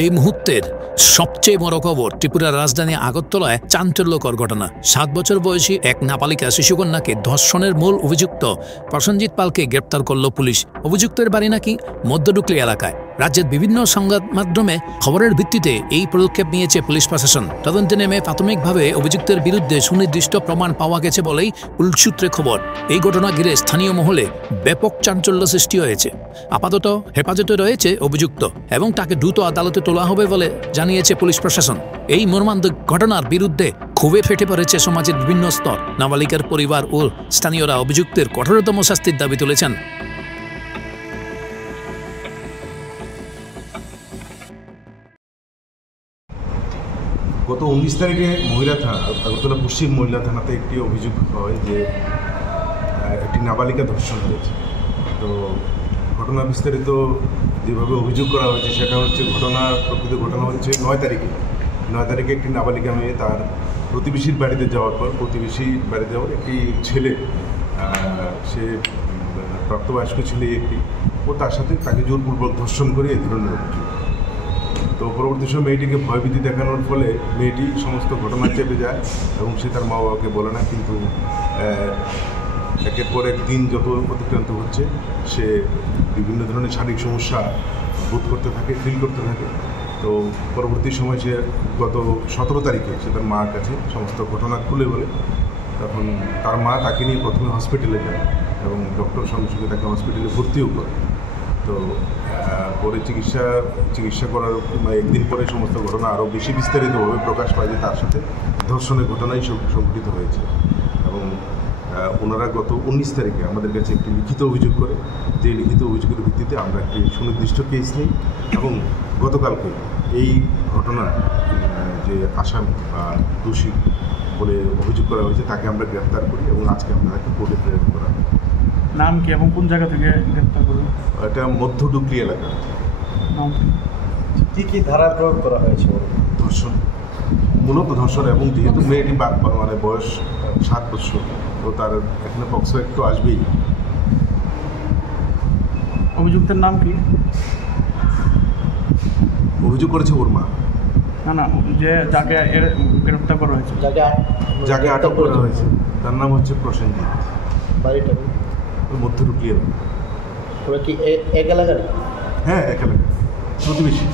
এই মুহূর্তের সবচেয়ে বড় খবর ত্রিপুরার রাজধানী আগরতলায় চাঞ্চল্যকর ঘটনা। ৭ বছর বয়সী এক নাবালিকা শিশুকন্যাকে ধর্ষণের মূল অভিযুক্ত প্রসেনজিৎ পালকে গ্রেপ্তার করল পুলিশ। অভিযুক্তের বাড়ি নাকি মধ্যডুকলি এলাকায়। রাজ্যের বিভিন্ন সংবাদ মাধ্যমে খবরের ভিত্তিতে এই পদক্ষেপ নিয়েছে পুলিশ প্রশাসন। তদন্তে নেমে প্রাথমিকভাবে অভিযুক্তের বিরুদ্ধে সুনির্দিষ্ট প্রমাণ পাওয়া গেছে বলেই পুলিশ সূত্রে খবর। এই ঘটনা ঘিরে স্থানীয় মহলে ব্যাপক চাঞ্চল্য সৃষ্টি হয়েছে। আপাতত হেফাজতে রয়েছে অভিযুক্ত এবং তাকে দ্রুত আদালতে তোলা হবে বলে জানিয়েছে পুলিশ প্রশাসন। এই মর্মান্তিক ঘটনার বিরুদ্ধে ক্ষোভে ফেটে পড়েছে সমাজের বিভিন্ন স্তর। নাবালিকার পরিবার ও স্থানীয়রা অভিযুক্তের কঠোরতম শাস্তির দাবি তুলেছেন। গত 19 তারিখে মহিলা থানা আগরতলা পশ্চিম মহিলা থানাতে একটি অভিযোগ হয় যে একটি নাবালিকা ধর্ষণ হয়েছে। তো ঘটনা বিস্তারিত যেভাবে অভিযোগ করা হয়েছে সেটা হচ্ছে প্রকৃত ঘটনা হচ্ছে 9 তারিখে একটি নাবালিকা মেয়ে তার প্রতিবেশীর বাড়িতে যাওয়ার পর একটি ছেলে, সে প্রাপ্তবয়স্ক ছেলে একটি, ও তার সাথে তাকে জোরপূর্বক ধর্ষণ করে এই ধরনের অভিযোগ। তো পরবর্তী সময় মেয়েটিকে ভয়ভীতি দেখানোর ফলে মেয়েটি সমস্ত ঘটনা চেপে যায় এবং সে তার মা বাবাকে বলে না। কিন্তু একের পর এক দিন যত অতিক্রান্ত হচ্ছে সে বিভিন্ন ধরনের শারীরিক সমস্যা ফিল করতে থাকে। তো পরবর্তী সময় সে গত 17 তারিখে সে তার মার কাছে সমস্ত ঘটনা খুলে বলে। তখন তার মা তাকে নিয়ে প্রথমে হসপিটালে যায় এবং ডক্টর সঙ্গে সঙ্গে তাকে হসপিটালে ভর্তিও করে। তো পরে চিকিৎসা করার একদিন পরে সমস্ত ঘটনা আরও বেশি বিস্তারিতভাবে প্রকাশ পায় যে তার সাথে ধর্ষণের ঘটনাই সংঘটিত হয়েছে। এবং ওনারা গত 19 তারিখে আমাদের কাছে একটি লিখিত অভিযোগ করে, যে লিখিত অভিযোগের ভিত্তিতে আমরা একটি সুনির্দিষ্ট কেস নিই এবং গতকালকে এই ঘটনার যে আসামি বা দোষী বলে অভিযোগ করা হয়েছে তাকে আমরা গ্রেপ্তার করি এবং আজকে আমরা তাকে কোর্টে প্রেরণ করা হয়। নাম কি এবং কোন জায়গা থেকে গ্রেপ্তার করুন? এটা মধ্যডুকলি এলাকা। কী কী ধারা প্রয়োগ করা হয়েছে? ধর্ষণ, মূলত ধর্ষণ। এবং যেহেতু মেয়েটি বয়স 7 বছর, তো তার এখানে পক্সো একটু আসবেই। অভিযুক্তের নাম কি? অভিযোগ করেছে ওর মা। না, যে যাকে গ্রেপ্তার করা হয়েছে, যাকে আটক করা হয়েছে তার নাম হচ্ছে প্রসেনজিৎ। বাড়িটা মধ্যডুকলি এলাকা। ওরা কি এক এলাকার? হ্যাঁ, এক এলাকা, প্রতিবেশী।